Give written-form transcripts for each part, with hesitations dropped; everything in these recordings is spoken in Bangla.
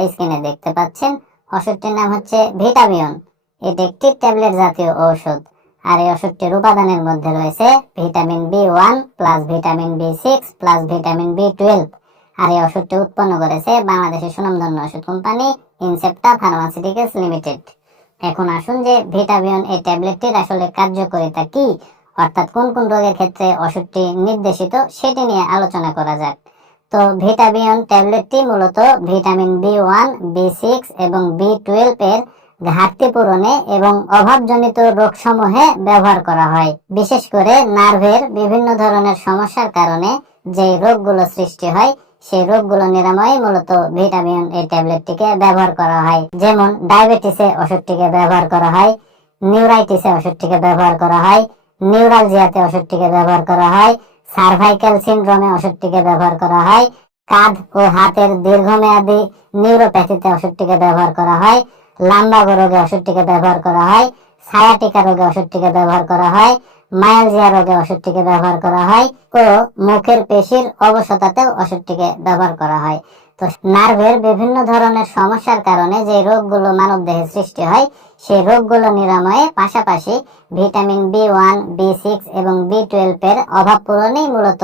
আপনারা স্ক্রিনে দেখতে পাচ্ছেন। ওষুধটির নাম হচ্ছে ভিটামিয়ন। এটি একটি ট্যাবলেট জাতীয় ঔষধ। আর এই ওষুধটির উপাদানের মধ্যে রয়েছে vitamin B1 plus vitamin B6 plus vitamin B12। আর এই ওষুধটি উৎপন্ন করেছে বাংলাদেশের সুনামধন্য ওষুধ কোম্পানি ইনসেপ্টা ফার্মাসিউটিক্যালস লিমিটেড। এখন আসুন যে ভিটামিয়ন এই ট্যাবলেটটির আসলে কার্যকারিতা কি, অর্থাৎ কোন কোন রোগের ক্ষেত্রে ওষুধটি নির্দেশিত, সেটি নিয়ে আলোচনা করা যাক। তো ভিটামিয়ন ট্যাবলেটটি মূলত ভিটামিন B1, B6 এবং B12 এর ঘাটতি পূরণে এবং অভাবজনিত রোগসমূহে ব্যবহার করা হয়। বিশেষ করে নার্ভের বিভিন্ন ধরনের সমস্যার কারণে যে রোগগুলো সৃষ্টি হয় সেই রোগগুলো নিরাময়ে মূলত ভিটামিন এই ট্যাবলেটটিকে ব্যবহার করা হয়। যেমন ডায়াবেটিসে ওষুধটিকে ব্যবহার করা হয়, নিউরাইটিসে ওষুধটিকে ব্যবহার করা হয়, নিউরালজিয়াতে ওষুধটিকে ব্যবহার করা হয়, সার্ভাইকাল সিনড্রোমে ওষুধটিকে ব্যবহার করা হয়, কাঁধ ও হাতের দীর্ঘমেয়াদী নিউরোপ্যাথিতে ওষুধটিকে ব্যবহার করা হয়, লাম্বাগো রোগে ওষুধটিকে ব্যবহার করা হয়, সায়াটিকা রোগে ওষুধটিকে ব্যবহার করা হয়, মায়ালজিয়া রোগে ওষুধটিকে ব্যবহার করা হয় ও মুখের পেশির অবসাদেও ওষুধটিকে ব্যবহার করা হয়। তো নার্ভের বিভিন্ন ধরনের সমস্যার কারণে যে রোগগুলো মানবদেহে সৃষ্টি হয় সেই রোগগুলো নিরাময়ে পাশাপাশি ভিটামিন B1, B6 এবং B12 এর অভাব পূরণেই মূলত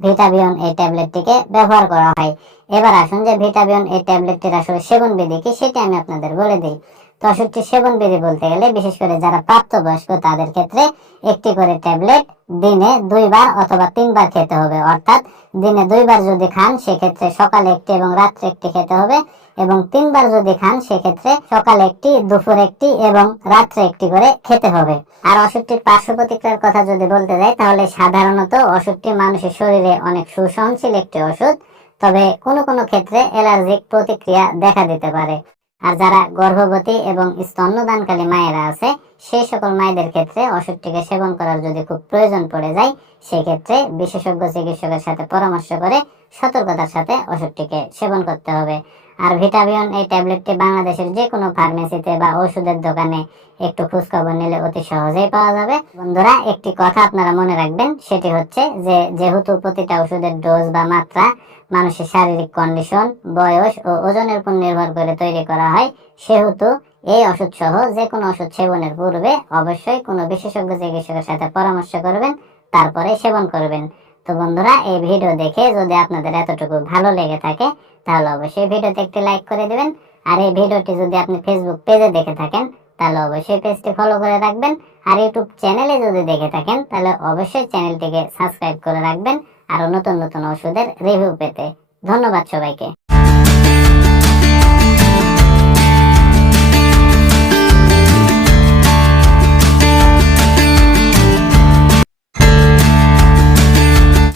ভিটামিয়ন এই ট্যাবলেটটিকে ব্যবহার করা হয়। এবার আসুন যে ভিটামিয়ন এই ট্যাবলেটটির আসলে সেবন বিধি কি সেটি আমি আপনাদের বলে দিই। তো ওষুধটির সেবন বিধি বলতে গেলে বিশেষ করে যারা প্রাপ্তবয়স্ক তাদের ক্ষেত্রে একটি করে ট্যাবলেট দিনে 2 বার অথবা 3 বার খেতে হবে। অর্থাৎ দিনে 2 বার যদি খান সেক্ষেত্রে সকালে একটি এবং রাত্রে একটি খেতে হবে, এবং 3 বার যদি খান সেক্ষেত্রে সকালে একটি, দুপুরে একটি এবং রাত্রে একটি করে খেতে হবে। আর ওষুধটির পার্শ্ব প্রতিক্রিয়ার কথা যদি বলতে যাই তাহলে সাধারণত ওষুধটি মানুষের শরীরে অনেক সুসহনশীল একটি ওষুধ, তবে কোনো কোনো ক্ষেত্রে অ্যালার্জিক প্রতিক্রিয়া দেখা দিতে পারে। আর যারা গর্ভবতী এবং স্তন্যদানকারী মায়েরা আছে সেই সকল মায়েদের ক্ষেত্রে ওষুধটিকে সেবন করার যদি খুব প্রয়োজন পড়ে যায় সেক্ষেত্রে বিশেষজ্ঞ চিকিৎসকের সাথে পরামর্শ করে সতর্কতার সাথে ওষুধটিকে সেবন করতে হবে। আর ভিটামিয়ন এই ট্যাবলেটটি বাংলাদেশের যে কোনো ফার্মেসিতে বা ওষুধের দোকানে একটু খোঁজখবর নিলে অতি সহজেই পাওয়া যাবে। বন্ধুরা, একটি কথা আপনারা মনে রাখবেন, সেটি হচ্ছে যে যেহেতু প্রতিটা ওষুধের ডোজ বা মাত্রা মানুষের শারীরিক কন্ডিশন, বয়স ও ওজনের উপর নির্ভর করে তৈরি করা হয়, সেহেতু এই ওষুধ সহ যে কোনো ওষুধ সেবনের পূর্বে অবশ্যই কোনো বিশেষজ্ঞ চিকিৎসকের সাথে পরামর্শ করবেন, তারপরে সেবন করবেন। তো বন্ধুরা, এই ভিডিও দেখে যদি আপনাদের এতটুকু ভালো লেগে থাকে তাহলে অবশ্যই ভিডিওতে একটি লাইক করে দিবেন। আর এই ভিডিওটি যদি আপনি ফেসবুক পেজে দেখে থাকেন তাহলে অবশ্যই পেজটি ফলো করে রাখবেন। আর ইউটিউব চ্যানেলে যদি দেখে থাকেন তাহলে অবশ্যই চ্যানেলটিকে সাবস্ক্রাইব করে রাখবেন আরো নতুন নতুন ওষুধের রিভিউ পেতে। ধন্যবাদ সবাইকে।